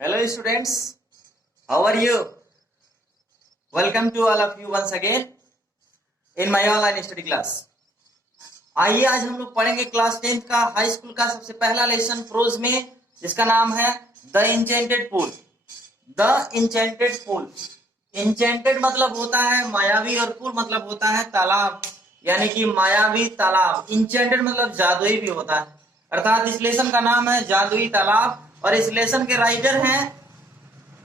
Hello students, how are you? Welcome to all of you once again in my online study class. आइए आज हम लोग पढ़ेंगे class 10th का high school का सबसे पहला लेसन प्रोज में, जिसका नाम है the enchanted pool. The enchanted pool, enchanted मतलब होता है मायावी और पूल मतलब होता है तालाब, यानी कि मायावी तालाब। इंचेंटेड मतलब जादुई भी होता है, अर्थात इस लेसन का नाम है जादुई तालाब। और इस लेसन के राइटर हैं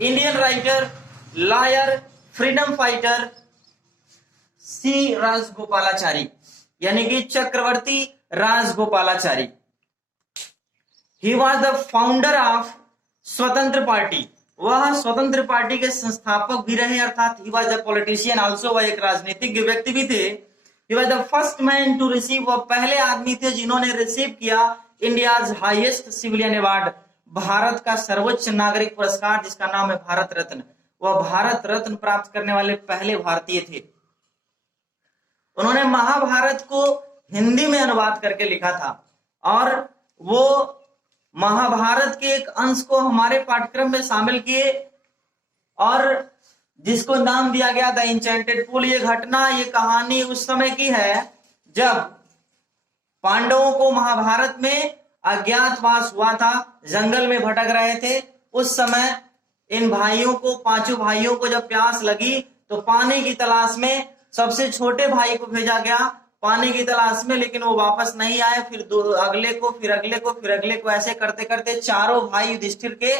Indian writer, lawyer, freedom fighter C Rajagopalachari, यानी कि Chakravarti Rajagopalachari. He was the founder of Swatantra party, वह स्वतंत्र पार्टी के संस्थापक भी रहे, अर्थात he was a politician also, वह एक राजनीतिक व्यक्ति भी थे। He was the first man to receive, वह पहले आदमी थे जिन्होंने रिसीव किया India's highest civilian award, Bharat का सर्वोच्च नागरिक पुरस्कार जिसका नाम है भारत रत्न। वह भारत रत्न प्राप्त करने वाले पहले भारतीय थे। उन्होंने महाभारत को हिंदी में अनुवाद करके लिखा था और वो महाभारत के एक अंश को हमारे पाठ्यक्रम में शामिल किए और जिसको नाम दिया गया द इंचेंटेड पूल। ये घटना, ये कहानी उस समय की है जब पांडवों को महाभारत में अज्ञातवास हुआ था, जंगल में भटक रहे थे। उस समय इन भाइयों को, पांचों भाइयों को जब प्यास लगी तो पानी की तलाश में सबसे छोटे भाई को भेजा गया पानी की तलाश में, लेकिन वो वापस नहीं आए। फिर अगले को, फिर अगले को, फिर अगले को, ऐसे करते करते चारों भाई युधिष्ठिर के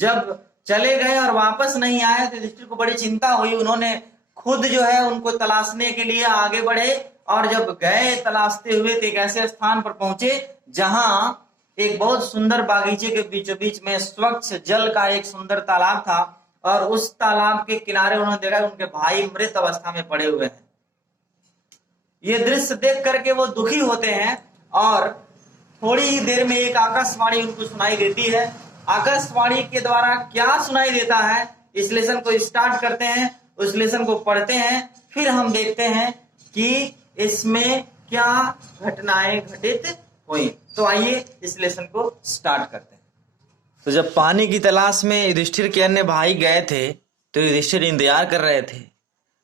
जब चले गए और वापस नहीं आए तो युधिष्ठिर को बड़ी चिंता हुई। उन्होंने खुद जो है उनको तलाशने के लिए आगे बढ़े और जब गए तलाशते हुए तो एक ऐसे स्थान पर पहुंचे जहां एक बहुत सुंदर बागीचे के बीचों बीच में स्वच्छ जल का एक सुंदर तालाब था और उस तालाब के किनारे उन्होंने देखा उनके भाई मृत अवस्था में पड़े हुए हैं। ये दृश्य देख करके वो दुखी होते हैं और थोड़ी ही देर में एक आकाशवाणी उनको सुनाई देती है। आकाशवाणी के द्वारा क्या सुनाई देता है, इस लेसन को स्टार्ट करते हैं, उस लेसन को पढ़ते हैं, फिर हम देखते हैं कि इसमें क्या घटनाएं घटित हुई। तो आइए इस लेसन को स्टार्ट करते हैं। तो जब पानी की तलाश में युधिष्ठिर के अन्य भाई गए थे तो युधिष्ठिर इंतजार कर रहे थे।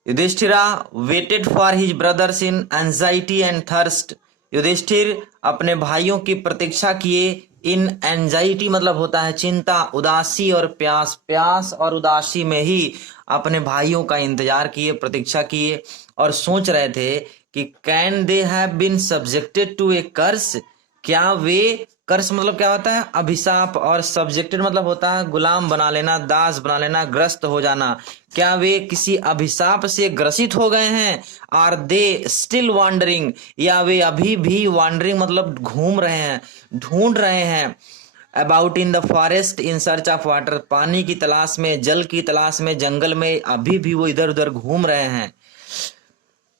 Yudhishthira waited for his brothers in anxiety and thirst, Yudhishthir अपने भाइयों की प्रतीक्षा किए। इन एंजाइटी मतलब होता है चिंता, उदासी और प्यास, प्यास और उदासी में ही अपने भाइयों का इंतजार किए, प्रतीक्षा किए और सोच रहे थे कि can they have been subjected to a curse, क्या वे, कर्स मतलब क्या होता है अभिशाप, और सब्जेक्टेड मतलब होता है गुलाम बना लेना, दास बना लेना, ग्रस्त हो जाना, क्या वे किसी अभिशाप से ग्रसित हो गए हैं। आर दे स्टिल वॉन्डरिंग, या वे अभी भी वॉन्डरिंग मतलब घूम रहे हैं, ढूंढ रहे हैं। About in the forest in search of water, पानी की तलाश में, जल की तलाश में, जंगल में अभी भी वो इधर उधर घूम रहे हैं।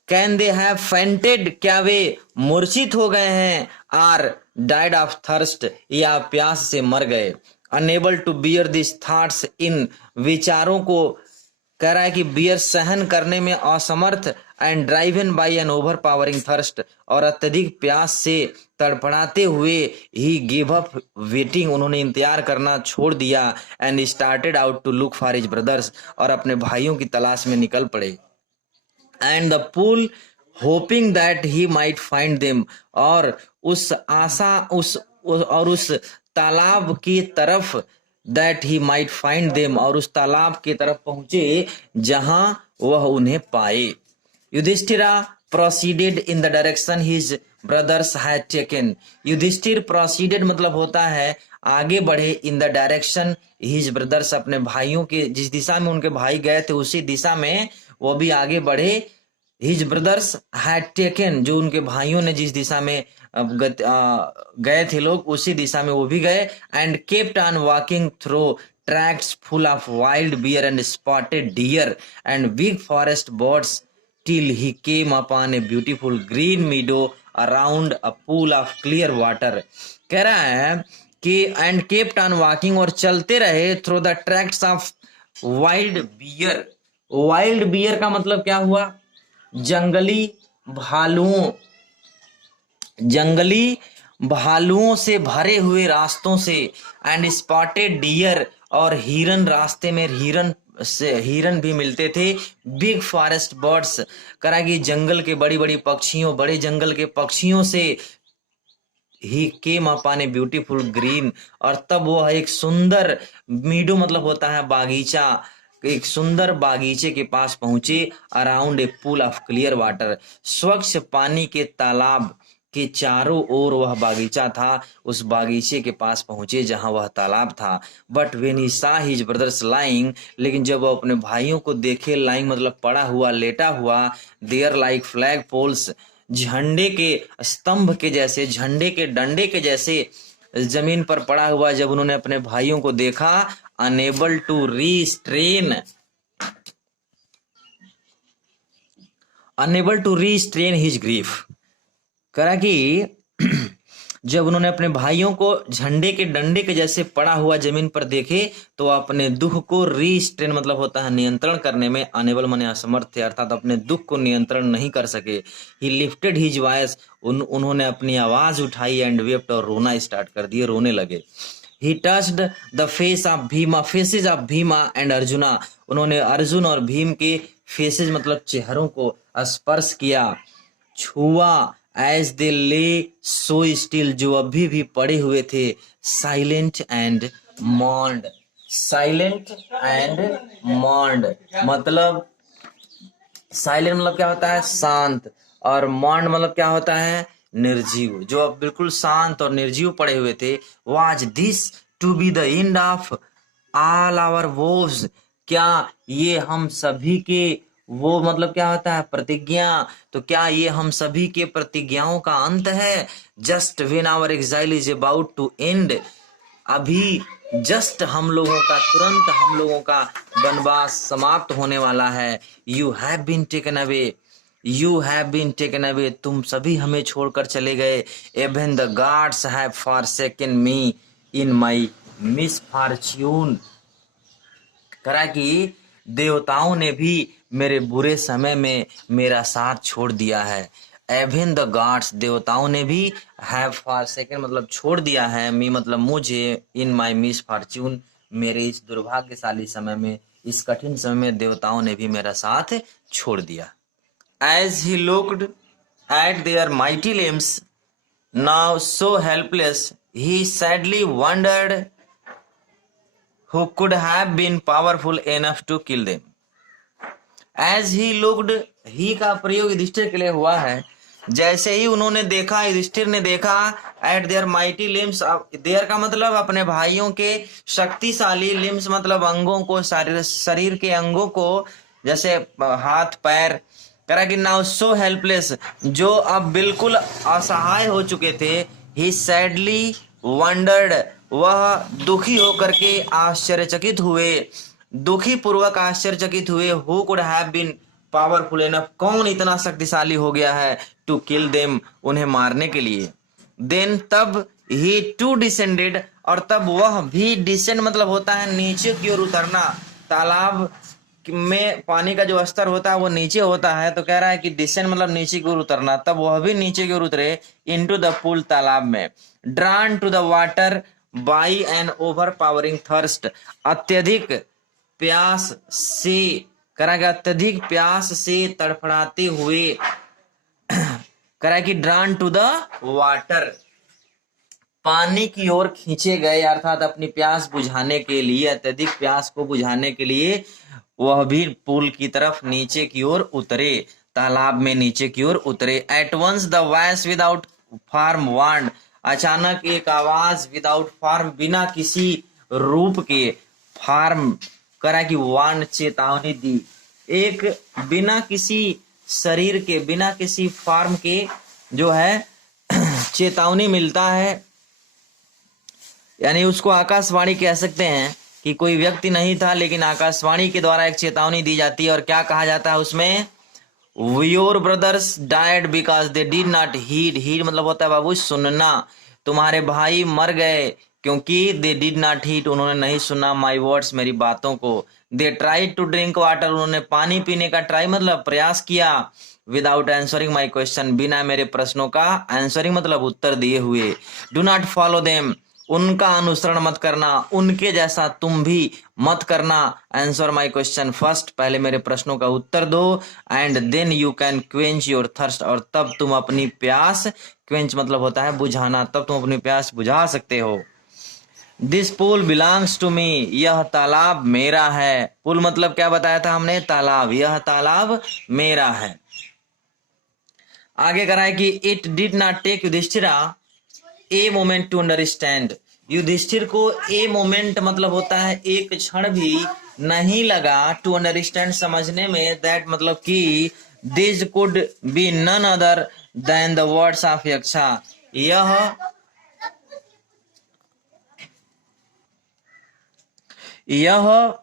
कैन दे हैव फेंटेड, क्या वे मूर्छित हो गए हैं। आर डाइड ऑफ थर्स्ट, या प्यास से मर गए। Unable to bear this thoughts, इन विचारों को कह रहा है कि बियर सहन करने में असमर्थ। And driven by an overpowering thirst, और अत्यधिक प्यास से तड़पड़ाते हुए ही गिव अप वेटिंग, उन्होंने इंतजार करना छोड़ दिया। And started out to look for his brothers, और अपने भाइयों की तलाश में निकल पड़े। And the pool hoping that he might find them, और उस आशा, उस तालाब की तरफ, that he might find them, और उस तालाब की तरफ पहुंचे जहां वह उन्हें पाए। Yudhishthira proceeded in the direction his brothers had taken, Yudhishthir proceeded मतलब होता है आगे बढ़े, in the direction his brothers, अपने भाइयों के जिस दिशा में उनके भाई गए थे उसी दिशा में वो भी आगे बढ़े। हिज ब्रदर्स हैड टेकन, जो उनके भाइयों ने जिस दिशा में गए थे लोग उसी दिशा में वो भी गए। And kept on walking through tracks full of wild bear and spotted deer and big forest birds till he came upon a beautiful green meadow around a pool of clear water। कह रहा है कि and kept on walking, और चलते रहे through the tracks of wild bear। wild bear का मतलब क्या हुआ, जंगली भालुओं, जंगली भालुओं से भरे हुए रास्तों से। एंड स्पॉटेड डियर, और हिरन, रास्ते में हिरन भी मिलते थे। बिग फॉरेस्ट बर्ड्स, करा कि जंगल के बड़े जंगल के पक्षियों से he came upon a beautiful green, और तब वह एक सुंदर मीडो मतलब होता है बागीचा, एक सुंदर बागीचे के पास पहुंचे। Around a pool of clear water, स्वच्छ पानी के तालाब के चारों ओर वह बागीचा था। उस बागीचे के पास पहुंचे जहां वह तालाब था। बट वेन ही सा हिज ब्रदर्स लाइंग, लेकिन जब वो अपने भाइयों को देखे, लाइंग मतलब पड़ा हुआ, लेटा हुआ, देयर लाइक फ्लैग पोल्स, झंडे के स्तंभ के जैसे, झंडे के डंडे के जैसे जमीन पर पड़ा हुआ जब उन्होंने अपने भाइयों को देखा, unable to restrain his grief, करा कि जब उन्होंने अपने भाइयों को झंडे के डंडे के जैसे पड़ा हुआ जमीन पर देखे तो अपने दुख को रीस्ट्रेन मतलब होता है नियंत्रण करने में, अनेबल माने असमर्थ थे, अर्थात अपने दुख को नियंत्रण नहीं कर सके। ही लिफ्टेड हिज वॉइस, उन्होंने अपनी आवाज उठाई, एंड वेप्ट, और रोना स्टार्ट कर दिए, रोने लगे। ही touched the faces of Bhima and arjuna, उन्होंने अर्जुन और भीम के फेसेज मतलब चेहरों को स्पर्श किया, छुआ। एज दे ले सो स्टिल, जो अभी भी पड़े हुए थे, साइलेंट एंड मॉन्ड, मतलब साइलेंट मतलब क्या होता है, शांत, और मॉन्ड मतलब क्या होता है, निर्जीव, जो अब बिल्कुल शांत और निर्जीव पड़े हुए थे। Was this to be the end of all our vows, क्या ये हम सभी के, वो मतलब क्या होता है, प्रतिज्ञा, तो क्या ये हम सभी के प्रतिज्ञाओं का अंत है। Just when our exile is about to end, अभी जस्ट तुरंत हम लोगों का वनवास समाप्त होने वाला है। You have been taken away, तुम सभी हमें छोड़कर चले गए। Even the gods have forsaken me in my misfortune, करा कि देवताओं ने भी मेरे बुरे समय में मेरा साथ छोड़ दिया है। एवन द गॉड्स, देवताओं ने भी, हैव फॉरसेकन मतलब छोड़ दिया है, मी मतलब मुझे, इन माई मिसफॉर्च्यून, मेरे इस दुर्भाग्यशाली समय में, इस कठिन समय में देवताओं ने भी मेरा साथ छोड़ दिया। As he looked at their mighty limbs, now so helpless, he sadly wondered who could have been powerful enough to kill them. As he looked, he का प्रयोग युधिष्ठिर के लिए हुआ है। जैसे ही उन्होंने देखा, युधिष्ठिर ने देखा, at their mighty limbs, their का मतलब अपने भाइयों के शक्तिशाली, limbs मतलब अंगों को, शरीर के अंगों को, जैसे हाथ पैर, करा कि now so helpless, जो अब बिल्कुल असहाय हो चुके थे। he sadly wondered, वह दुखी होकर के आश्चर्यचकित हुए, दुखी पूर्वक आश्चर्यचकित हुए। Who could have been powerful enough, कौन इतना शक्तिशाली हो गया है, टू किल देम, उन्हें मारने के लिए। देन तब, ही टू डिसेंडेड, और तब वह भी, डिसेंड मतलब होता है नीचे की ओर उतरना, तालाब में पानी का जो स्तर होता है वो नीचे होता है, तो कह रहा है कि डिसेंड मतलब नीचे की ओर उतरना, तब वह भी नीचे की ओर उतरे, इनटू द पूल, तालाब में। Drawn to the water by an overpowering thirst, अत्यधिक प्यास से, करा गया अत्यधिक प्यास से तड़फड़ाते हुए, करा कि ड्रॉन टू द वाटर, पानी की ओर खींचे गए, अर्थात अपनी प्यास बुझाने के लिए, अत्यधिक प्यास को बुझाने के लिए वह भी पुल की तरफ नीचे की ओर उतरे, तालाब में नीचे की ओर उतरे। At once the voice without form warned, अचानक एक आवाज, विदाउट फॉर्म बिना किसी रूप के, फॉर्म करा कि वांड चेतावनी दी, एक बिना किसी शरीर के, बिना किसी फॉर्म के जो है चेतावनी मिलता है, यानी उसको आकाशवाणी कह सकते हैं कि कोई व्यक्ति नहीं था लेकिन आकाशवाणी के द्वारा एक चेतावनी दी जाती है। और क्या कहा जाता है उसमें, your brothers died because they did not heed, heed मतलब होता है बाबू सुनना, तुम्हारे भाई मर गए क्योंकि दे डिड नॉट हीड, उन्होंने नहीं सुना, माई वर्ड्स मेरी बातों को। They tried to drink water, उन्होंने पानी पीने का ट्राई मतलब प्रयास किया, विदाउट आंसरिंग माई क्वेश्चन, बिना मेरे प्रश्नों का आंसरिंग मतलब उत्तर दिए हुए। डू नॉट फॉलो देम, उनका अनुसरण मत करना, उनके जैसा तुम भी मत करना। आंसर माय क्वेश्चन फर्स्ट, पहले मेरे प्रश्नों का उत्तर दो, and then you can quench your thirst, और तब तुम अपनी प्यास, क्वेंच मतलब होता है बुझाना, तब तुम अपनी प्यास बुझा सकते हो। This pool belongs to me, यह तालाब मेरा है। पुल मतलब क्या बताया था हमने, तालाब, यह तालाब मेरा है। आगे करा है कि it did not take Yudhishthira a moment to understand, Yudhishthir को ए मोमेंट मतलब होता है एक क्षण भी नहीं लगा, टू अंडरस्टैंड समझने में, दैट मतलब कि this could be none other than the words of Yaksha, यह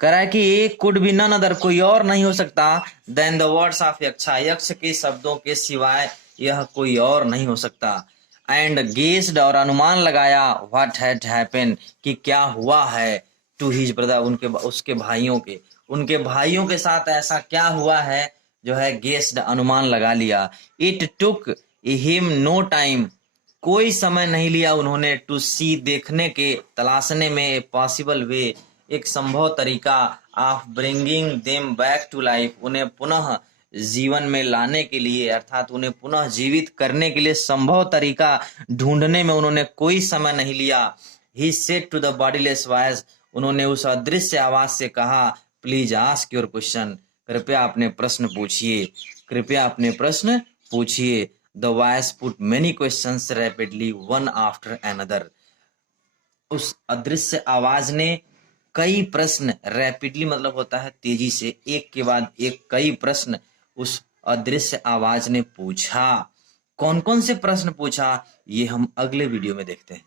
करा कि कुड बी नन अदर, कोई और नहीं हो सकता, देन द वर्ड्स ऑफ यक्षा, यक्ष के शब्दों के सिवाय यह कोई और नहीं हो सकता। एंड गेस्ड, और अनुमान लगाया, व्हाट हैड हैपेन, कि क्या हुआ है, टू हिज ब्रदर, उसके भाइयों के, उनके भाइयों के साथ ऐसा क्या हुआ है, जो है गेस्ड अनुमान लगा लिया। It took him no time, कोई समय नहीं लिया उन्होंने, टू सी, देखने के, तलाशने में, ए पॉसिबल वे, एक संभव तरीका, of bringing them back to life, उन्हें पुनः जीवन में लाने के लिए, अर्थात उन्हें पुनः जीवित करने के लिए संभव तरीका ढूंढने में उन्होंने कोई समय नहीं लिया। He said to the bodyless voice, उन्होंने उस अदृश्य आवाज से कहा, प्लीज आस्क योर क्वेश्चन, कृपया अपने प्रश्न पूछिए, कृपया अपने प्रश्न पूछिए। The voice put many questions rapidly one after another, उस अदृश्य आवाज ने कई प्रश्न, रैपिडली मतलब होता है तेजी से, एक के बाद एक कई प्रश्न उस अदृश्य आवाज ने पूछा। कौन कौन से प्रश्न पूछा, ये हम अगले वीडियो में देखते हैं।